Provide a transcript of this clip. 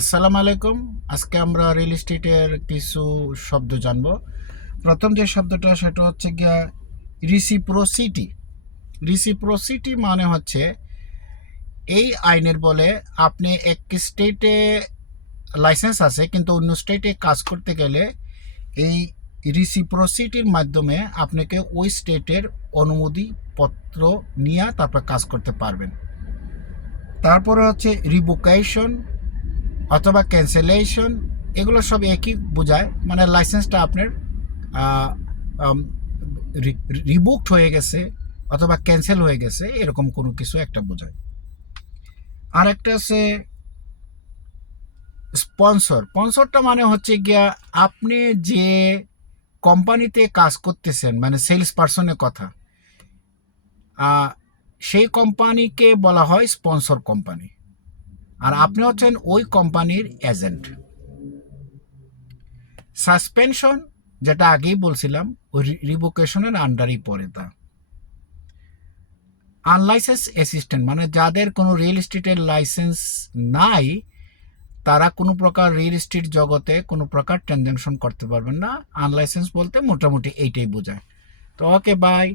আসসালামু আলাইকুম। আজকে আমরা রিয়েল এস্টেটের কিছু শব্দ জানবো। প্রথম যে শব্দটা সেটা হচ্ছে গিয়া রিসিপ্রোসিটি। রিসিপ্রোসিটি মানে হচ্ছে এই আইনের বলে আপনি এক স্টেটে লাইসেন্স আছে কিন্তু অন্য স্টেটে কাজ করতে গেলে এই রিসিপ্রোসিটির মাধ্যমে আপনাকে ওই স্টেটের অনুমতিপত্র নিয়ে তারপর কাজ করতে পারবেন। তারপরে হচ্ছে রিভোকেশন অথবা ক্যান্সেলেশন, এগুলো সব একই বোঝায়, মানে লাইসেন্সটা আপনার রিবুকড হয়ে গেছে অথবা ক্যান্সেল হয়ে গেছে, এরকম কোনো কিছু একটা বোঝায়। আর একটা আছে স্পন্সরটা মানে হচ্ছে গিয়া আপনি যে কোম্পানিতে কাজ করতেছেন, মানে সেলস পার্সনের কথা, সেই কোম্পানিকে বলা হয় স্পন্সর কোম্পানি, আর আপনি হচ্ছেন ওই কোম্পানির এজেন্ট। সাসপেনশন, যেটা আগেই বলছিলাম, ওই রিভোকেশনের আন্ডারই পড়ে। তা আনলাইসেন্স অ্যাসিস্ট্যান্ট মানে যাদের কোনো রিয়েল এস্টেটের লাইসেন্স নাই, তারা কোনো প্রকার রিয়েল এস্টেট জগতে কোনো প্রকার ট্রানজ্যাকশন করতে পারবেন না। আনলাইসেন্স বলতে মোটামুটি এইটাই বোঝায়। তো ওকে, বাই।